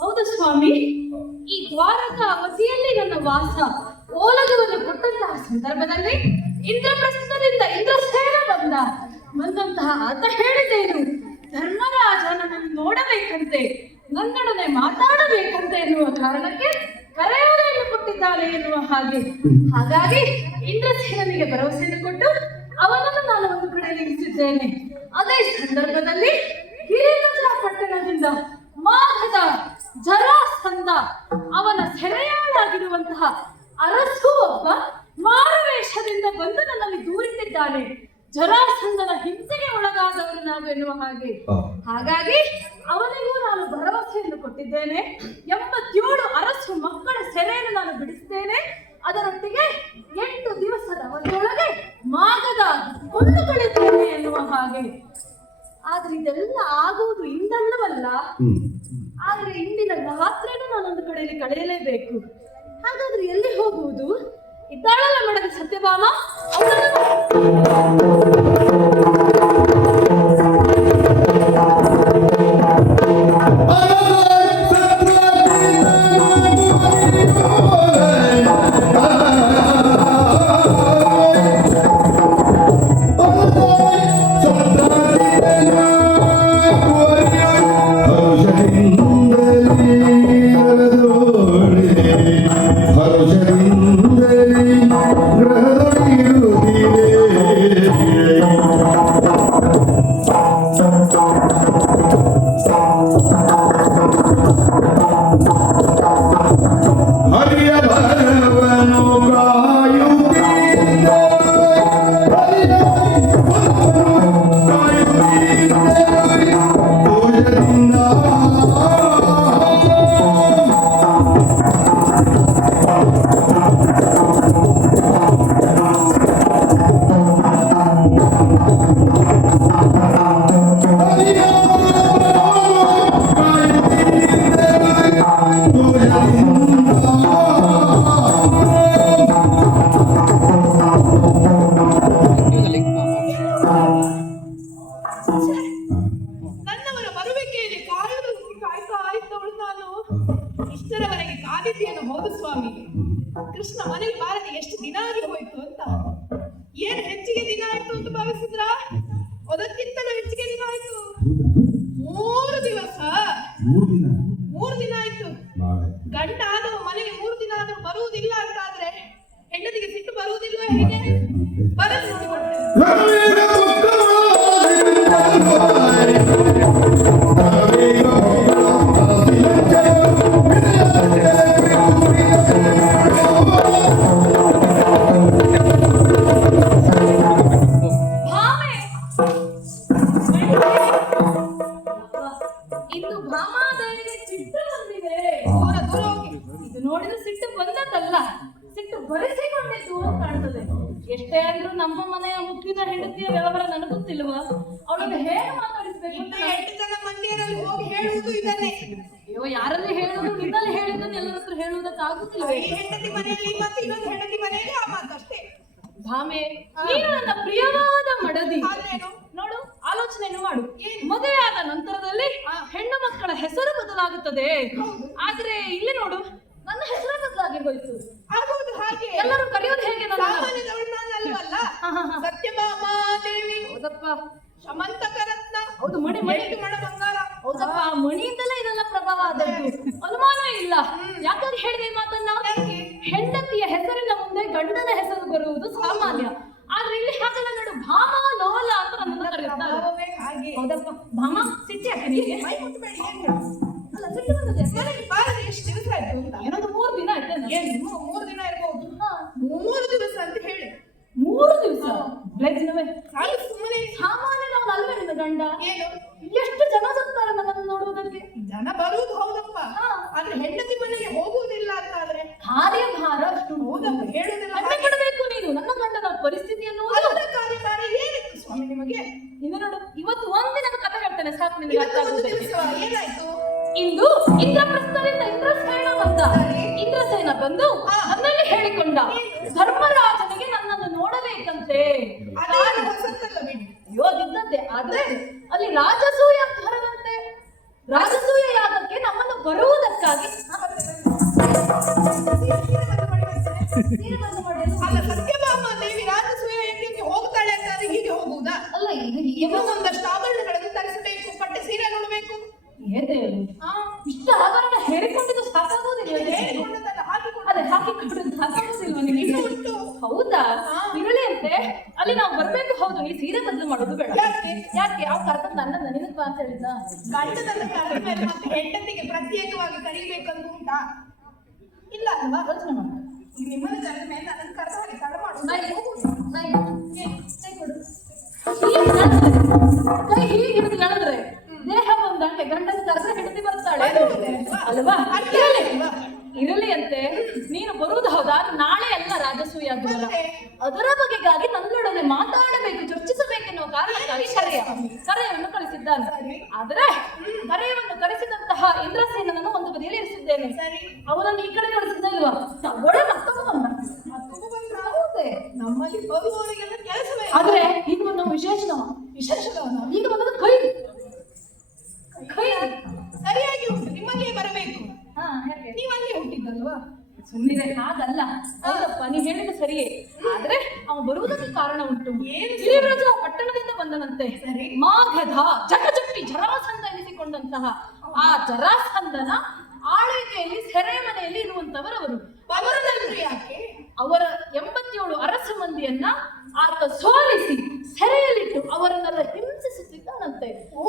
ಹೌದು ಸ್ವಾಮಿ, ಈ ದ್ವಾರಕ ಅವಧಿಯಲ್ಲಿ ನನ್ನ ವಾಸ ಓಲಗವನ್ನು ಕೊಟ್ಟಂತಹ ಸಂದರ್ಭದಲ್ಲಿ ಇಂದ್ರಪ್ರಸ್ಥದಿಂದ ಇಂದ್ರಸೇನ ಬಂದಂತಹ ಆತ ಹೇಳಿದ್ದೇನು, ಧರ್ಮರಾಜ ನನ್ನನ್ನು ನೋಡಬೇಕಂತೆ, ನನ್ನೊಡನೆ ಮಾತಾಡಬೇಕಂತೆ ಎನ್ನುವ ಕಾರಣಕ್ಕೆ ಕರೆಯೋದನ್ನು ಕೊಟ್ಟಿದ್ದಾನೆ ಎನ್ನುವ ಹಾಗಾಗಿ ಇಂದ್ರಸೇನಿಗೆ ಭರವಸೆಯನ್ನು ಕೊಟ್ಟು ಅವನನ್ನು ನಾನು ಒಂದು ಕಡೆ ನಿಲ್ಲಿಸಿದ್ದೇನೆ. ಅದೇ ಸಂದರ್ಭದಲ್ಲಿ ಹಿರಿಗಂಜ ಪಟ್ಟಣದಿಂದ ಮಾಘದ ಜರಾಸಂಧ ಅವನ ಸೆರೆಯಾಳಾಗಿರುವಂತಹ ಅರಸು ಒಬ್ಬ ಮಾರವೇಷದಿಂದ ಬಂದು ನನ್ನಲ್ಲಿ ದೂರಿಟ್ಟಿದ್ದಾನೆ. ಜರಾಸಂಧನ ಹಿಂಸೆಗೆ ಒಳಗಾದವರು ನಾವು ಎನ್ನುವ ಹಾಗಾಗಿ ಅವನಿಗೂ ನಾನು ಭರವಸೆಯನ್ನು ಕೊಟ್ಟಿದ್ದೇನೆ. 87 ಅರಸು ಮಕ್ಕಳ ಸೆರೆಯನ್ನು ನಾನು ಬಿಡಿಸಿದ್ದೇನೆ. ಅದರೊಟ್ಟಿಗೆ 8 ದಿವಸದ ಅವಧಿಯೊಳಗೆ ಮಾಗದ ಕೊಂದು ಕಳೆಯುತ್ತೇನೆ ಎನ್ನುವ ಆದ್ರೆ ಇದೆಲ್ಲ ಆಗುವುದು ಇಂದಲ್ಲವಲ್ಲ. ಆದ್ರೆ ಇಂದಿನ ರಾತ್ರಿಯನ್ನು ನಾನೊಂದು ಕಡೆಯಲ್ಲಿ ಕಳೆಯಲೇಬೇಕು. ಹಾಗಾದ್ರೆ ಎಲ್ಲಿ ಹೋಗುವುದು? ಇದ್ದಾಳಲ್ಲ ಮೇಡಮ್ ಸತ್ಯಭಾಮ, ಅವಳನ್ನು ಹೌದು ಸ್ವಾಮಿ. ಕೃಷ್ಣ ಮನೆಗೆ ಬಾರದೆ ಎಷ್ಟು ದಿನ ಆಗಿ ಹೋಯ್ತು ಅಂತ. ಏನ್ ಹೆಚ್ಚಿಗೆ ದಿನ ಆಯ್ತು ಅಂತ ಭಾವಿಸಿದ್ರ? ಅದಕ್ಕಿಂತಲೂ ಹೆಚ್ಚಿಗೆ ದಿನ ಆಯ್ತು. 3 ದಿವಸ. 3 ದಿನ ಆಯ್ತು. ಗಂಡ ಆದವ ಮನೆಗೆ 3 ದಿನ ಆದ್ರೂ ಬರುವುದಿಲ್ಲ ಅಂತ ಆದ್ರೆ ಹೆಂಡತಿಗೆ ಸಿಟ್ಟು ಬರುವುದಿಲ್ವ? ಹೇಗೆ ಬರಲು ನೋಡಿಕೊಡ್ತೇನೆ. ಇಂದು ಭಾಮಾದೇವಿಗೆ ಸಿಟ್ಟು ಬಂದಿದೆ. ಇದು ನೋಡಿದ್ರೆ ಸಿಟ್ಟು ಬಂದದ್ದಲ್ಲ, ಸಿಟ್ಟು ಬರೆಸಿಕೊಂಡಿದ್ದು ಅಂತ ಕಾಣ್ತದೆ. ಎಷ್ಟೇ ಆದ್ರೂ ನಮ್ಮ ಮನೆಯ ಮುಖ್ಯದ ಹೆಂಡತಿಯ ವ್ಯವಹಾರ ನನಗೊತ್ತಿಲ್ವಾ? ಅವಳನ್ನು ಹೇಗೆ ಮಾತಾಡಿಸ್ಬೇಕು ಅಂತ 8 ಜನ ಮಂದಿರಲ್ಲಿ ಹೋಗಿ ಹೇಳುವುದು ಇದನ್ನೇ. ಅಯ್ಯೋ, ಯಾರಲ್ಲಿ ಹೇಳುವುದು? ನಿನ್ನಲ್ಲಿ ಹೇಳಿದ್ದನ್ನು ಎಲ್ಲರ ಹತ್ರ ಹೇಳುವುದಕ್ಕಾಗುತ್ತಿಲ್ಲ. ಈ ಹೆಂಡತಿ ಮನೆಯಲ್ಲಿ ಮತ್ತೆ ಇನ್ನೊಂದು ಹೆಂಡತಿ ಮನೆಯಲ್ಲಿ ಆ ಮಾತಷ್ಟೇ. ಭಾಮೆ, ನೀನು ನನ್ನ ಪ್ರಿಯವಾದ ಮಡದಿ. ನೋಡು, ಆಲೋಚನೆಯನ್ನು ಮಾಡು. ಮದುವೆ ಆದ ನಂತರದಲ್ಲಿ ಹೆಣ್ಣು ಮಕ್ಕಳ ಹೆಸರು ಬದಲಾಗುತ್ತದೆ. ಆದ್ರೆ ಇಲ್ಲಿ ನೋಡು, ನನ್ನ ಹೆಸರು ಬದಲಾಗಿ ಹೋಯ್ತು. ಆಗುವುದು ಹಾಗೆ. ಎಲ್ಲರೂ ಕರೆಯೋದು ಹೇಗೆ? ಸಾಮಾನ್ಯದವಳು ನಾನಲ್ವಲ್ಲ. ಸತ್ಯಭಾಮಾದೇವಿ. ಹೌದಪ್ಪ. ಶಮಂತಕ ರತ್ನ. ಹೌದು, ಮಣಿ ಮಣ ಬಂಗಾರ. ಹೌದಪ್ಪ, ಮಣಿಯಿಂದಲೇ ಇದೆಲ್ಲ ಪ್ರಭಾವ ಆದದ್ದು, ಅನುಮಾನವೇ ಇಲ್ಲ. ಯಾಕಾಗಿ ಹೇಳಿದೆ ಈ ಮಾತನ್ನ? ಹೆಂಡತಿಯ ಹೆಸರಿನ ಮುಂದೆ ಗಂಡನ ಹೆಸರು ಬರುವುದು ಸಾಮಾನ್ಯ. ಆದ್ರೆ ಇಲ್ಲಿ ಹಾಗಲ್ಲ ನೋಡು, ಭಾಮ ಲೋಲ ಅಂತ ನನ್ನನ್ನು ಕರೆಯುತ್ತಾರೆ. ಹೌದಪ್ಪ. ಭಾಮ, ಸಿಟ್ಟಿ ಯಾಕೆ ನಿನಗೆ? ಅಲ್ಲ, ಸಿಟ್ಟು ಬಂದದೆ. ಎಷ್ಟು ದಿವಸ ಆಯ್ತು ಅಂತ? ಏನೊಂದು 3 ದಿನ ಆಯ್ತು. 3 ದಿನ ಇರಬಹುದು. 3 ದಿವಸ ಅಂತ ಹೇಳಿ. 3 ದಿವಸ ಬೆಳಗಿನವೇ ಸುಮ್ಮನೆ ಸಾಮಾನ್ಯದವನು ಅಲ್ವೇ ನಿನ್ನ ಗಂಡ? ಏನು ಎಷ್ಟು ಜನ ಬರ್ತಾರೆ ನನ್ನನ್ನು ನೋಡುವುದಕ್ಕೆ? ಜನ ಬರುವುದು ಹೌದಪ್ಪ, ಆದ್ರೆ ಹೆಂಡತಿ ಮನೆಗೆ ಹೋಗುವುದಿಲ್ಲ ಅಂತ ಆದ್ರೆ ಕಾರ್ಯಭಾರ ಅಷ್ಟು. ಹೌದಪ್ಪ, ಹೇಳುವುದಿಲ್ಲ. ಕೊಡಬೇಕು ನೀನು. ನನ್ನ ಗಂಡನ ಪರಿಸ್ಥಿತಿಯನ್ನು ಕಾರ್ಯಭಾರ ಏನಿತ್ತು ಸ್ವಾಮಿ ನಿಮಗೆ? ಇನ್ನು ನೋಡು, ಇವತ್ತು ಒಂದಿನದ ಕಥೆ ಹೇಳ್ತೇನೆ, ಸಾಕು ನಿಮಗೆ ಅರ್ಥ ಆಗುತ್ತೆ. ಏನಾಯ್ತು? ಇಂದು ಇಂದ್ರಪ್ರಸ್ಥದಿಂದ ಇಂದ್ರಸೇನ ಬಂದ. ಇಂದ್ರಸೇನ ಬಂದು ನನ್ನಲ್ಲಿ ಹೇಳಿಕೊಂಡ, ಧರ್ಮರಾಜನಿಗೆ ನನ್ನನ್ನು ನೋಡಬೇಕಂತೆ. ಯೋದಿದ್ದದ್ದೇ. ಆದ್ರೆ ಅಲ್ಲಿ ರಾಜಸೂಯ ಬರದಂತೆ. ರಾಜಸೂಯ ಯಾಗಕ್ಕೆ ನಮ್ಮನ್ನು ಬರುವುದಕ್ಕಾಗಿ ಅಲ್ಲ, ಸತ್ಯಭಾಮ ದೇವಿ ರಾಜಸೂಯ ಯಜ್ಞಕ್ಕೆ ಹೋಗ್ತಾಳೆ ಅಂತ ಹೀಗೆ ಹೋಗುವುದಾ? ಅಲ್ಲ, ಈಗ ಒಂದಷ್ಟು ಆಭರಣಗಳನ್ನು ತರಿಸಬೇಕು, ಪಟ್ಟೆ ಸೀರೆ ನೋಡಬೇಕು. ಇಷ್ಟ ಆಭರಣ ಹೇಳಿಕೊಂಡಿದ್ದು ಸಾಕಾಗೋದಿಲ್ಲ. ಅದೇ ಹಾಕಿಕೊಂಡ್ರೆ ಸಾಕಾಗೋದಿಲ್ವ ನಿಮಗೆ? ಹೌದಾ? ಇರಲಿ ಅಂತೆ. ಅಲ್ಲಿ ನಾವು ಬರ್ಬೇಕು. ಹೌದು, ನೀ ಸೀರೆ ಬದಲು ಮಾಡೋದು ಬೇಡ. ಯಾಕೆ? ಅವ್ ಕರ್ತ ನನ್ನ ನಿನಗ್ ಅಂತ ಹೇಳಿದ. ಗಂಡನನ್ನ ಕರೆದ ಮೇಲೆ ಮತ್ತೆ ಹೆಂಡತಿಗೆ ಪ್ರತ್ಯೇಕವಾಗಿ ಕರೀಬೇಕಂತ ಉಂಟಾ? ಇಲ್ಲ ಅಲ್ವಾ? ಯೋಚನೆ ಮಾಡ. ನಿಮ್ಮನ್ನ ಕರೆದ ಮೇಲೆ ನನ್ನನ್ನು ಕರೆದ ಹಾಗೆ ತಡ ಮಾಡು. ಕೈ ಹೀಗೆ ಹಿಡಿದು ಹೇಳಿದ್ರೆ ದೇಹ ಬಂದಂಗೆ ಗಂಡನ ಕರೆದ ಹೆಂಡತಿ ಬರ್ತಾಳೆ ಅಲ್ವಾ? ಇರಲಿ ಅಂತೆ. ನೀನು ಬರುವುದು ಹೌದಾ? ನಾಳೆ ಎಲ್ಲ ರಾಜಸೂಯ ಆಗುವಲ್ಲ, ಅದರ ಬಗೆಗಾಗಿ ನನ್ನೊಡನೆ ಮಾತಾಡಬೇಕು, ಚರ್ಚಿಸಬೇಕೆನ್ನುವ ಕಾರಣಕ್ಕಾಗಿ ಕರೆಯನ್ನು ಕಳಿಸಿದ್ದಾನೆ. ಆದ್ರೆ ಕರೆಯನ್ನು ಕರೆಸಿದಂತಹ ಇಂದ್ರಸೇನನನ್ನು ಒಂದು ಬದಿಯಲ್ಲಿ ಇರಿಸಿದ್ದೇನೆ. ಅವನನ್ನು ಈ ಕಡೆ ಕಳಿಸಿದ್ದ ಇಲ್ವಾ? ಒಳ್ಳೆ ಮತ್ತೊಬ್ಬ ಬಂದ. ನಮ್ಮಲ್ಲಿ ಬರುವವರಿಗೆಲ್ಲ ಕೆಲಸವೇ. ಆದ್ರೆ ಈಗ ನಾವು ವಿಶೇಷದವ ಈಗ ಬಂದದ್ದು ಕೈ ಸರಿಯಾಗಿ ಉಂಟು. ನಿಮ್ಮಲ್ಲಿಯೇ ಬರಬೇಕು. ನೀವಲ್ಲಿಯೇ ಹುಟ್ಟಿದ್ದಲ್ವಾ? ಸುಮ್ಮನೆ ಹಾಗಲ್ಲ. ಹೌದಪ್ಪ, ನೀ ಹೇಳಿದ ಸರಿಯೇ. ಆದ್ರೆ ಅವ ಬರುವುದಕ್ಕೆ ಕಾರಣ ಉಂಟು. ಗಿರಿರಾಜ ಪಟ್ಟಣದಿಂದ ಬಂದನಂತೆ. ಮಾಘಧ ಜಟಜಟ್ಟಿ ಜರಾಸಂಧ ಎನಿಸಿಕೊಂಡಂತಹ ಆ ಜರಾಸಂಧನ ಆಳ್ವಿಕೆಯಲ್ಲಿ ಸೆರೆಮನೆಯಲ್ಲಿ ಇರುವಂತವರವರು. ಯಾಕೆ? ಅವರ 87 ಅರಸ ಮಂದಿಯನ್ನ ಆತ ಸೋಲಿಸಿ ಸೆರೆಯಲ್ಲಿಟ್ಟು ಅವರನ್ನೆಲ್ಲ ಹಿಂಸಿಸುತ್ತಿದ್ದಾನಂತೆ.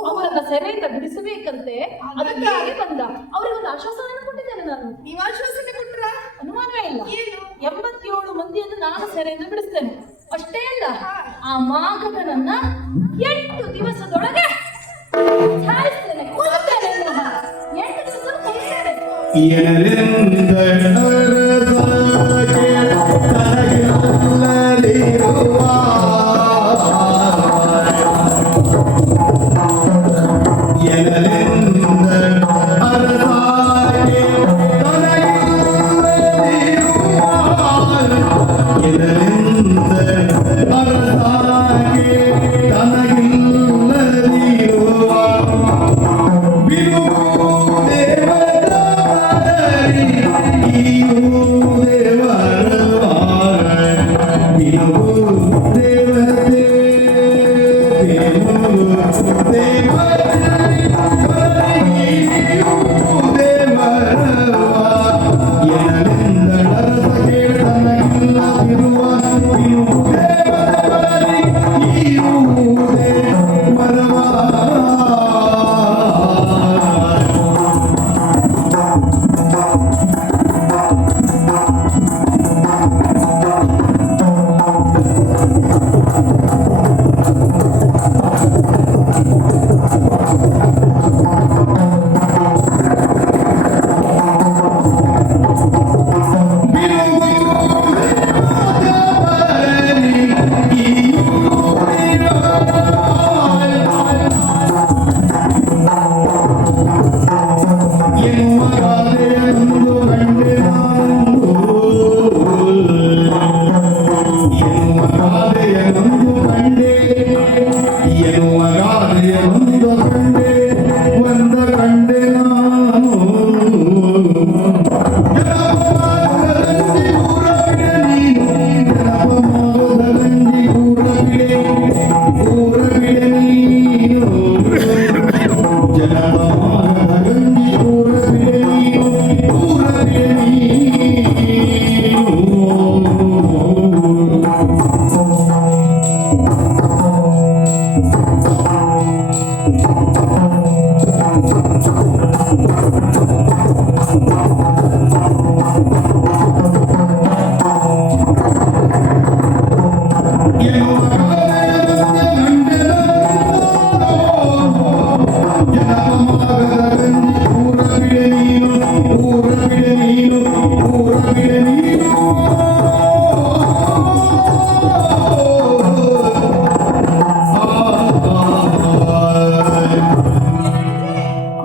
ಅವರನ್ನ ಸೆರೆಯಿಂದ ಬಿಡಿಸಬೇಕಂತೆ. ಅದಕ್ಕಾಗಿ ಬಂದ. ಅವರಿಗೊಂದು ಆಶ್ವಾಸನೆ ಕೊಟ್ಟಿದ್ದೇನೆ ನಾನು. ನೀವು ಆಶ್ವಾಸನೆ ಕೊಟ್ರ? ಅನುಮಾನವೇ ಇಲ್ಲ. 87 ಮಂದಿಯನ್ನು ನಾನು ಸೆರೆಯಿಂದ ಬಿಡಿಸ್ತೇನೆ. ಅಷ್ಟೇ ಅಲ್ಲ, ಆ ಮಾಘನನ್ನ 8 ದಿವಸದೊಳಗೆ ಸಾಯಿಸ್ತೇನೆ, ಕೊಲ್ತೇನೆ. 8 ದಿವಸ ಕೊಲ್ತೇನೆ. You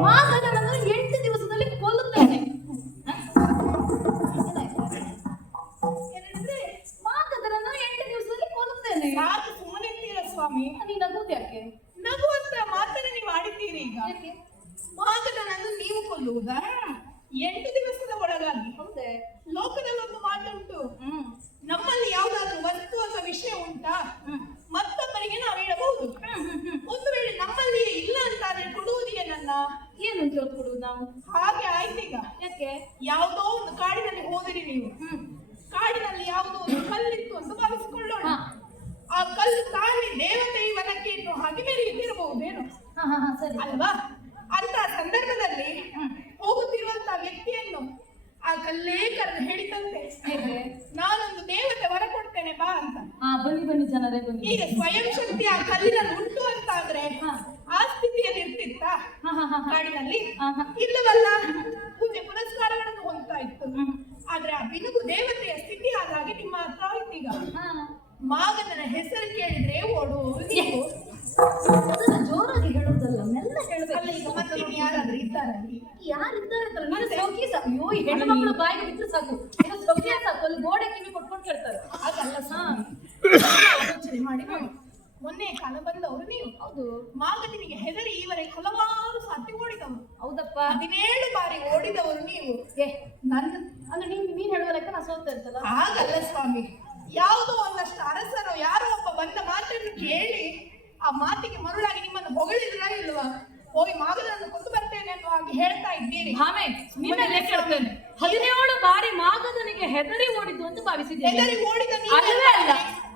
ಮಾಗದನನ್ನು 8 ದಿವಸದಲ್ಲಿ ಕೊಲ್ಲುತ್ತೇನೆ. ಮಾಗದನನ್ನು 8 ದಿವಸದಲ್ಲಿ ಕೊಲ್ಲುತ್ತೇನೆ. ಸಾಕು ಸುಮ್ಮನಿರ್ತೀರ ಸ್ವಾಮಿ. ನೀನು ನಗುವುದು ಯಾಕೆ? ನಗುವಂತ ಮಾತನ್ನ ನೀವು ಆಡಿದ್ದೀರಿ ಈಗ. ಯಾಕೆ? ಮಾಗದನನ್ನು ನೀವು ಕೊಲ್ಲುವುದಾ? 8 ದಿವಸದ ಒಳಗಾಗಿ. ಹೌದೇ? ಲೋಕದಲ್ಲೊಂದು ಮಾತುಂಟು, ನಮ್ಮಲ್ಲಿ ಯಾವುದಾದ್ರೂ ವಸ್ತು ಅಥವಾ ವಿಷಯ ಉಂಟಾ ಮತ್ತೊಬ್ಬರಿಗೆ ನಾವು ಹೇಳಬಹುದು. ಒಂದು ವೇಳೆ ನಮ್ಮಲ್ಲಿ ಇಲ್ಲ ಅಂತಾದ್ರೆ ಕೊಡುವುದು ಏನನ್ನ? ಏನು ಅಂತ ಕೊಡುವುದು ನಾವು? ಹಾಗೆ ಆಯ್ತೀಗ. ಯಾಕೆ? ಯಾವುದೋ ಒಂದು ಕಾಡಿನಲ್ಲಿ ಹೋದಿರಿ ನೀವು. ಕಾಡಿನಲ್ಲಿ ಯಾವುದೋ ಒಂದು ಕಲ್ಲಿತ್ತು ಅಂತ ಭಾವಿಸಿಕೊಳ್ಳೋಣ. ಆ ಕಲ್ಲು ತಾಳಿ ದೇವತೆ ವನಕ್ಕೆ ಇನ್ನು ಹಾಗೆ ಮೆರೆಯುತ್ತಿರಬಹುದೇನು ಸರಿ ಅಲ್ವಾ? ಅಂತ ಸಂದರ್ಭದಲ್ಲಿ ಹೋಗುತ್ತಿರುವಂತ ವ್ಯಕ್ತಿಯನ್ನು ಆ ಕಲ್ಲೇ ಕರೆದು ಹೇಳಿದಂತೆ, ನಾನೊಂದು ದೇವತೆ ವರ ಕೊಡ್ತೇನೆ ಬಾ ಅಂತ. ಬನ್ನಿ ಬನ್ನಿ ಜನರೇ ಬನ್ನಿ. ಈಗ ಸ್ವಯಂ ಶಕ್ತಿ ಆ ಕಲ್ಲಿನಲ್ಲಿ ಉಂಟು ಅಂತ ಆದ್ರೆ ಆ ಸ್ಥಿತಿಯಲ್ಲಿ ಇರ್ತಿತ್ತ ಕಾಡಿನಲ್ಲಿ? ಇಲ್ಲವಲ್ಲ, ಪೂಜೆ ಪುನಸ್ಕಾರಗಳನ್ನು ಹೊಂದ್ತಾ ಇತ್ತು. ಆದ್ರೆ ಆ ಬಿನುಗು ದೇವತೆಯ ಸ್ಥಿತಿ ಆದಾಗ ನಿಮ್ಮ ಹತ್ರ ಆಯ್ತೀಗ. ಮಾಗದನ ಹೆಸರು ಕೇಳಿದ್ರೆ ಓಡುವವರು ನೀವು. ಜೋರಾಗಿ ಹೇಳೋದಲ್ಲ, ಮೆಲ್ಲ ಹೇಳಬೇಕಲ್ಲ. ಈಗ ಮತ್ತೆ ಯಾರಾದ್ರೂ ಇದ್ದಾರೆ? ಯಾರಿದ್ದಾರೆ? ಅಯ್ಯೋ, ಈ ಹೆಣ್ಣು ಮಕ್ಕಳ ಬಾಯಿಗೆ ಬಿಟ್ಟು ಸಾಕು, ಇದು ಸೌಖ್ಯ ಸಾಕು. ಅಲ್ಲಿ ಗೋಡೆ ಕಿವಿ ಕೊಟ್ಕೊಂಡು ಕೇಳ್ತಾರೆ. ಹಾಗಲ್ಲ ಆಲೋಚನೆ ಮಾಡಿ ನೋಡಿ. ಮೊನ್ನೆ ಕಾಲ ಬಂದವರು ನೀವು. ಹೌದು. ಮಾಗದನಿಗೆ ಹೆದರಿ ಈವರೆಗೆ ಹಲವಾರು ಸಾತಿ ಓಡಿದವರು. ಹೌದಪ್ಪ. 17 ಬಾರಿ ಓಡಿದವರು ನೀವು. ನನ್ನ ಅಂದ್ರೆ ನೀನ್ ಹೇಳುವ ಲೆಕ್ಕ ನಾ ಸೋತ ಇರ್ತಲ್ಲ. ಹಾಗಲ್ಲ ಸ್ವಾಮಿ, ಯಾವುದೋ ಒಂದಷ್ಟು ಅರಸರು ಯಾರೋ ಒಬ್ಬ ಬಂದ ಮಾತನ್ನು ಕೇಳಿ ಆ ಮಾತಿಗೆ ಮರುಳಾಗಿ ನಿಮ್ಮನ್ನು ಹೊಗಳಿದ್ರ ಇಲ್ವಾ? ಹೋಗಿ ಮಾಗದನ್ನು ಕೊಂದು ಬರ್ತೇನೆ ಅನ್ನುವ ಹಾಗೆ ಹೇಳ್ತಾ ಇದ್ದೀರಿ. ಹಾಮೆ, ನಿನ್ನೆ ಲೆಕ್ಕ ಹೇಳ್ತೇನೆ. 17 ಬಾರಿ ಮಾಗದನಿಗೆ ಹೆದರಿ ಓಡಿದ್ದು ಅಂತ ಭಾವಿಸಿದ್ದೇನೆ. ಹೆದರಿ ಓಡಿದ ಅಲ್ಲವೇ ಅಲ್ಲ,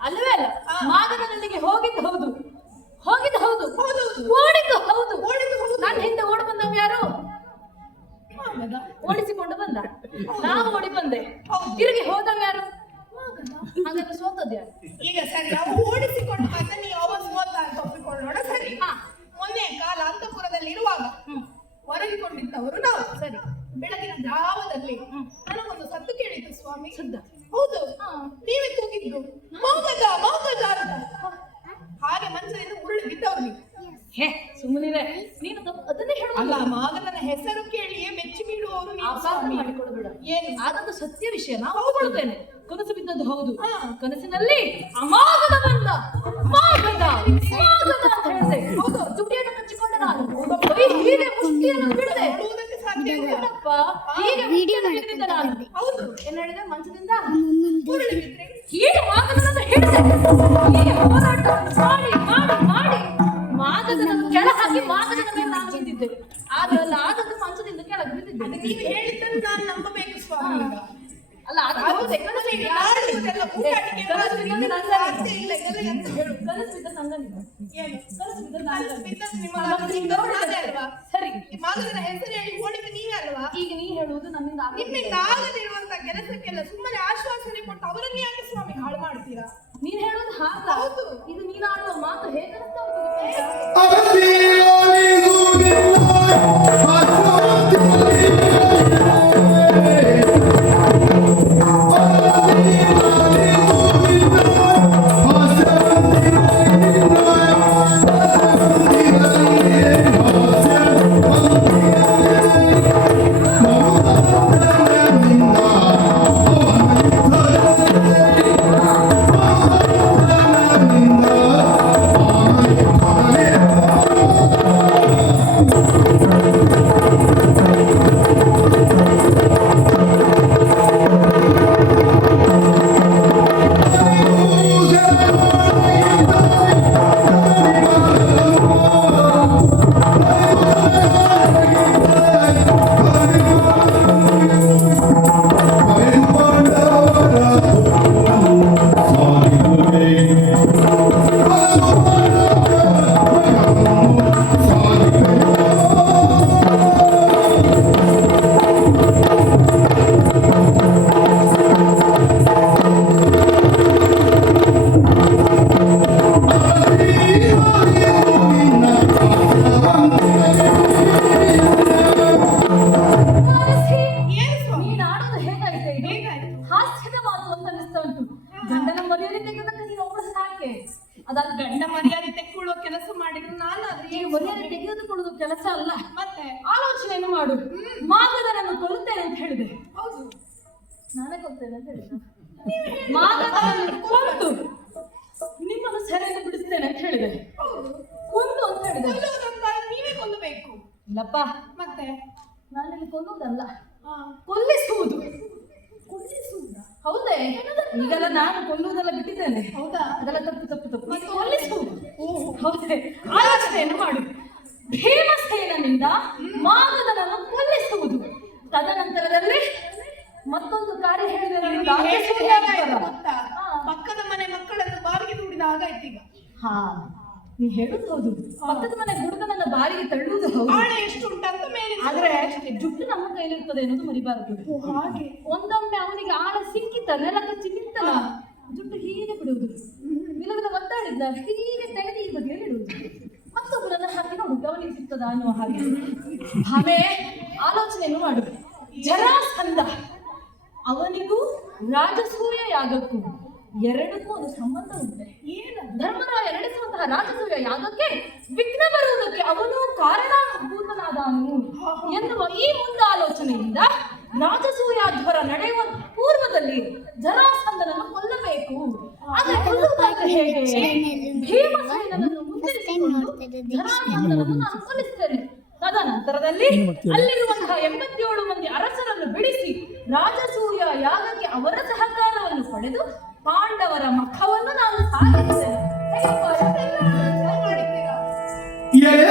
ಅಲ್ಲವೇ ಅಲ್ಲ. ಮಾಗದನಲ್ಲಿಗೆ ಹೋಗಿದ್ದು ಹೌದು, ಹೋಗಿದ್ದು ಹೌದು, ಓಡಿದ್ದು ಹೌದು. ನನ್ನ ಹಿಂದೆ ಓಡಿ ಬಂದವ ಯಾರು? ಓಡಿಸಿಕೊಂಡು ಬಂದ, ನಾವು ಓಡಿ ಬಂದೆ. ತಿರುಗಿ ಹೋದವ ಯಾರು? ಹಾಗಾದ್ರೆ ಸೋತದ್ದು ಯಾರು? ಈಗ ಸರಿ, ಅವ ಓಡಿಸಿಕೊಂಡು ಬಂದ, ನೀವು ಅವ ಸೋತ ಅಂತ ಒಪ್ಪಿಕೊಳ್ಳೋಣ. ಸರಿ, ಮೊನ್ನೆ ಕಾಲ ಅಂತಃಪುರದಲ್ಲಿ ಇರುವಾಗ ಹೊರಗಿಕೊಂಡಿದ್ದವರು ನಾವು. ಸರಿ, ಬೆಳಗಿನ ಜಾವದಲ್ಲಿ ನನಗೊಂದು ಸದ್ದು ಕೇಳಿತು ಸ್ವಾಮಿ. ಸದ್ದ? ಹೌದು, ನೀವೇ ಕೂಗಿದ್ದು ಮಾಗದ ಮಾಗದ ಅಂತ. ಹಾಗೆ ಮಂಚದಿಂದ ಉರುಳಿ ಬಿದ್ದವ್ರು ನೀವು. ಹೇ ಸುಮ್ಮನಿರೆ, ನೀನು ಅದನ್ನೇ ಹೇಳು. ಅಲ್ಲ, ಮಾಗದನ ಹೆಸರು ಕೇಳಿಯೇ ಬೆಚ್ಚಿ ಬೀಳುವವರು ನೀವು. ಮಾಡಿಕೊಳ್ಬೇಡ. ಏನು? ಅದೊಂದು ಸತ್ಯ ವಿಷಯ, ನಾವು ಒಪ್ಪಿಕೊಳ್ಳುತ್ತೇನೆ. ಕನಸು ಬಿದ್ದದ್ದು ಹೌದು. ಕನಸಿನಲ್ಲಿ ಅಮಾಗದ ಬಂದ, ಮಾಗದ ಮಾಗದ ಅಂತ ಹೇಳಿದೆ. ಹೌದು, ತುಟಿಯನ್ನು ಕಚ್ಚಿಕೊಂಡೆ ನಾನು. ಹೀಗೆ ಮುಷ್ಟಿಯನ್ನು ಬಿಡದೆ ಸಾಧ್ಯಪ್ಪ, ಹೀಗೆ ಮುಷ್ಟಿಯನ್ನು ಬಿಟ್ಟಿದ್ದೆ ನಾನು. ಹೌದು, ಏನ್ ಹೇಳಿದೆ? ಮಂಚದಿಂದ ಹೀಗೆ ಮಾಗದನನ್ನು ಹೇಳಿದೆ. ಹೀಗೆ ಹೋರಾಟ ಮಾಡಿ ಮಾಡಿ ಮಾಡಿ ಮಾಗದನನ್ನು ಕೆಳ ಹಾಕಿ ಮಾಗದನ ಮೇಲೆ ನಾನು ಬಿದ್ದಿದ್ದೆ. ಆದ್ರೆ ಅಲ್ಲ, ಆದದ್ದು ಮಂಚದಿಂದ ಕೆಳಗೆ ಬಿದ್ದಿದ್ದೆ. ನೀವು ಹೇಳಿದ್ದನ್ನು ನಾನು ನಂಬಬೇಕು ಸ್ವಾಮಿ. ಅಲ್ಲ, ಅದು ಕನಸು ಬಿದ್ದ ಸಂಘ ನೀವು. ಸರಿ, ಮಾಗದನ ಹೆಸರು ಹೇಳಿ ಓಡಿದ ನೀವೇ ಅಲ್ವಾ? ಈಗ ನೀ ಹೇಳುವುದು ನನ್ನಿಂದ ನಿಮ್ಮಿಂದ ಆಗದಿರುವಂತ ಕೆಲಸಕ್ಕೆಲ್ಲ ಸುಮ್ಮನೆ ಆಶ್ವಾಸನೆ ಕೊಟ್ಟು ಅವರನ್ನೇ ಯಾಕೆ ಸ್ವಾಮಿ ಹಾಳು ಮಾಡ್ತೀರಾ? ನೀನ್ ಹೇಳೋದು ಹಾಗ. ಇದು ನೀನು ಆಡುವ ಮಾತು ಹೇಗಂತ ಕುಳಿತುಕೊಳ್ಳುವುದು ಕೆಲಸ ಅಲ್ಲ. ಮತ್ತೆ ಆಲೋಚನೆಯನ್ನು ಮಾಡು. ಮಾಗದನನ್ನು ಕೊಲ್ಲುತ್ತೇನೆ ಅಂತ ಹೇಳಿದೆ. ಹೌದು, ನಾನೇ ಕೊಲ್ತೇನೆ ಅಂತ ಹೇಳಿದೆ. ಮಾಗದನನ್ನು ಕೊಂದು ನಿಮ್ಮನ್ನು ಸೆರೆಯಿಂದ ಬಿಡಿಸ್ತೇನೆ ಅಂತ ಹೇಳಿದೆ. ಹೌದು, ಕೊಂದು ಅಂತ ಹೇಳಿದೆ. ಕೊಲ್ಲುವುದಂತ ನೀವೇ ಕೊಲ್ಲಬೇಕು. ಇಲ್ಲಪ್ಪ, ಮತ್ತೆ ನಾನಿಲ್ಲಿ ಕೊಲ್ಲುವುದಲ್ಲ, ಹಾ, ಕೊಲ್ಲಿಸುವುದು. ಕೊಲ್ಲಿಸುವುದಾ? ಹೌದೇ? ಈಗೆಲ್ಲ ನಾನು ಕೊಲ್ಲುವುದೆಲ್ಲ ಬಿಟ್ಟಿದ್ದೇನೆ. ಹೌದಾ? ಅದೆಲ್ಲ ತಪ್ಪು ತಪ್ಪು ತಪ್ಪು. ನೀನು ಕೊಲ್ಲಿಸುವುದು. ಹೌದೇ? ಆಲೋಚನೆಯನ್ನು ಮಾಡು. ಭೀಮಸೇನನಿಂದ ಮಾಗದನನ್ನು ಕೊಲ್ಲಿಸುವುದು. ತದನಂತರದಲ್ಲಿ ಮತ್ತೊಂದು ಕಾರ್ಯ ಹೇಳಿದೆ. ಗೊತ್ತಾ? ಪಕ್ಕದ ಮನೆ ಮಕ್ಕಳನ್ನು ಬಾರಿಗೆ ದೂಡಿದ ಹಾಗಾಯ್ತು ಈಗ. ಹಾ, ನೀ ಹೇಳುದು ಹೌದು. ಪಕ್ಕದ ಮನೆ ಹುಡುಗನನ್ನ ಬಾರಿಗೆ ತಳ್ಳುವುದು ಹೌದು. ಆಳೆ ಎಷ್ಟು ಉಂಟಂತ ಮೇಲೆ. ಆದ್ರೆ ಜುಟ್ಟು ನಮ್ಮ ಕೈಲಿರ್ತದೆ ಅನ್ನೋದು ಮರಿಬಾರದು. ಹಾಗೆ ಒಂದೊಮ್ಮೆ ಅವನಿಗೆ ಆಳ ಸಿಕ್ಕಿತ, ನೆಲಕ್ಕೆ ಚಿಕ್ಕಿತ್ತಲ್ಲ, ಜುಟ್ಟು ಹೀಗೆ ಬಿಡುವುದು. ವಿಲವಿಲ ಒತ್ತಾಡಿದ್ದ ಹೀಗೆ ತೆಗೆದು ಈ ಬದಿಯಲ್ಲಿ ಇಡುವುದು. ಮತ್ತೊಬ್ಬರನ್ನ ಹಾಕಿ ನೋಡು ಅವನಿಗೆ ಸಿಗ್ತದ ಅನ್ನುವ ಹಾಗೆ. ಭಾಮೆ, ಆಲೋಚನೆಯನ್ನು ಮಾಡು. ಜರಾಸಂಧ ಅವನಿಗೂ ರಾಜಸೂಯ ಯಾಗಕ್ಕೂ ಎರಡಕ್ಕೂ ಒಂದು ಸಂಬಂಧ ಉಂಟೆ. ಏನು? ಧರ್ಮರಾಯ ನಡೆಸುವಂತಹ ರಾಜಸೂಯ ಯಾಗಕ್ಕೆ ವಿಘ್ನ ಬರುವುದಕ್ಕೆ ಅವನು ಕಾರಣಭೂತನಾದನು ಎನ್ನುವ ಈ ಮುಂದಾಲೋಚನೆಯಿಂದ ರಾಜಸೂಯಾಧ್ವರ ನಡೆಯುವ ಪೂರ್ವದಲ್ಲಿ ಜರಾಸಂಧನನ್ನು ಕೊಲ್ಲಬೇಕು. ಆದರೆ ಕೊಲ್ಲುವುದಾದ್ರೆ ಹೇಗೆ? ಭೀಮಸೇನನನ್ನು ಮುನ್ನಡೆಸಿಕೊಂಡು ಜರಾಸಂಧನನ್ನು ನಾನು ಕೊಲ್ಲಿಸ್ತೇನೆ. ತದನಂತರದಲ್ಲಿ ಅಲ್ಲಿರುವಂತಹ 87 ಮಂದಿ ಅರಸರನ್ನು ಬಿಡಿಸಿ ರಾಜಸೂಯ ಯಾಗಕ್ಕೆ ಅವರ ಸಹಕಾರವನ್ನು ಪಡೆದು ಪಾಂಡವರ ಮಖವನ್ನು ನಾನು ಸಾಧಿಸಿದ್ದೇನೆ. Ele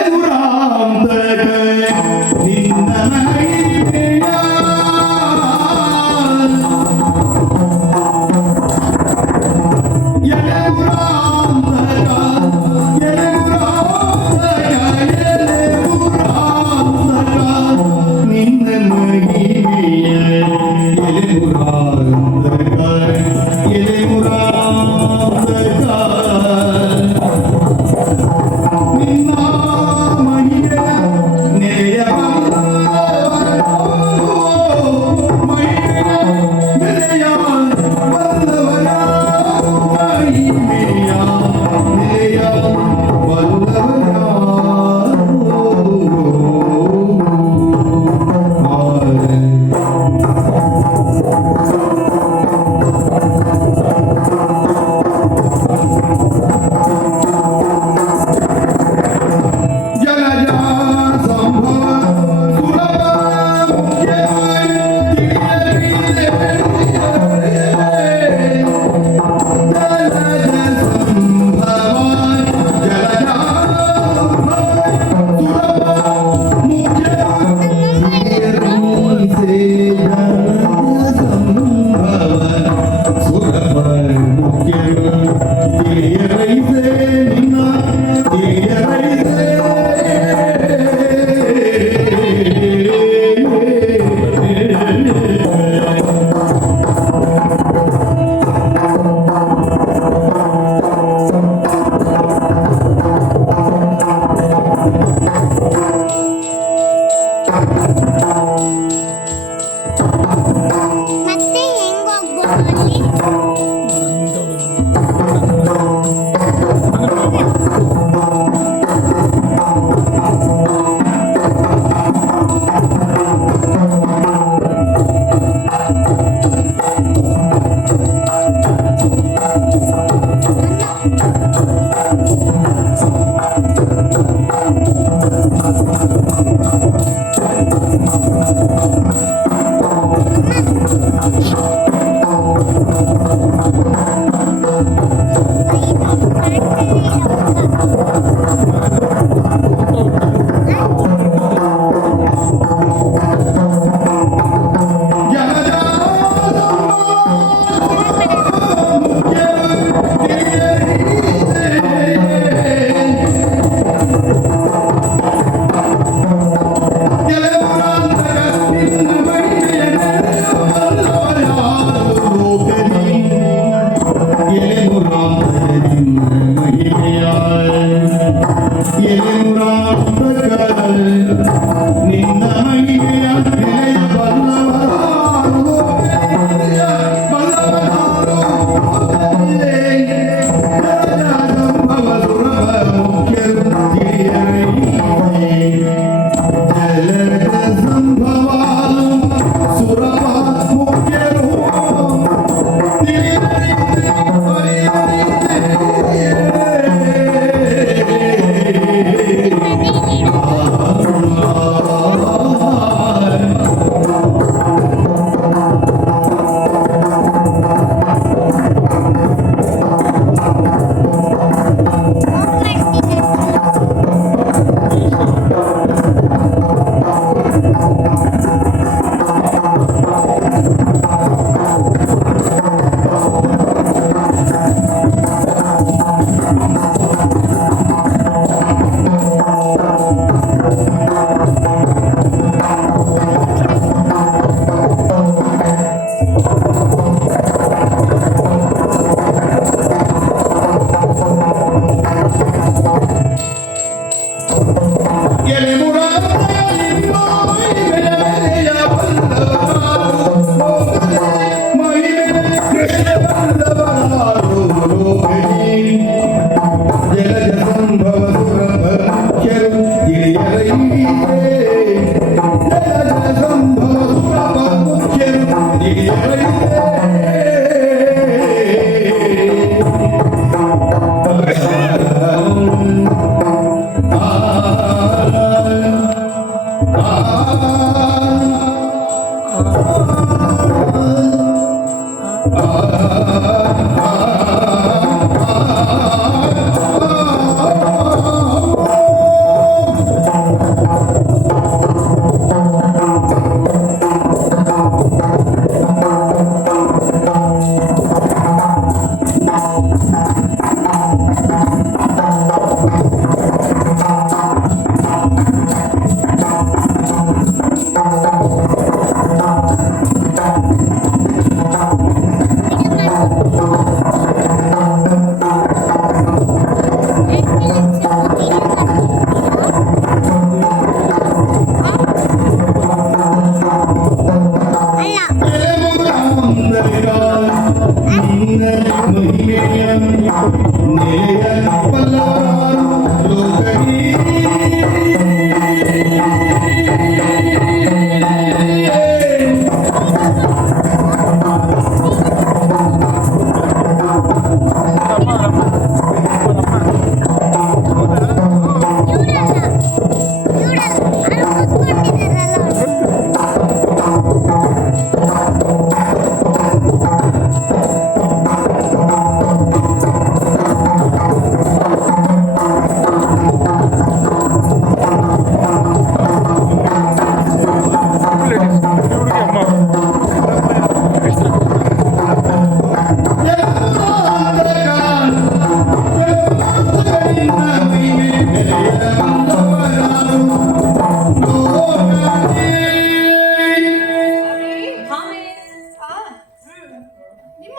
ಸಂಭವ ಸುರಪ ಮುಖ್ಯ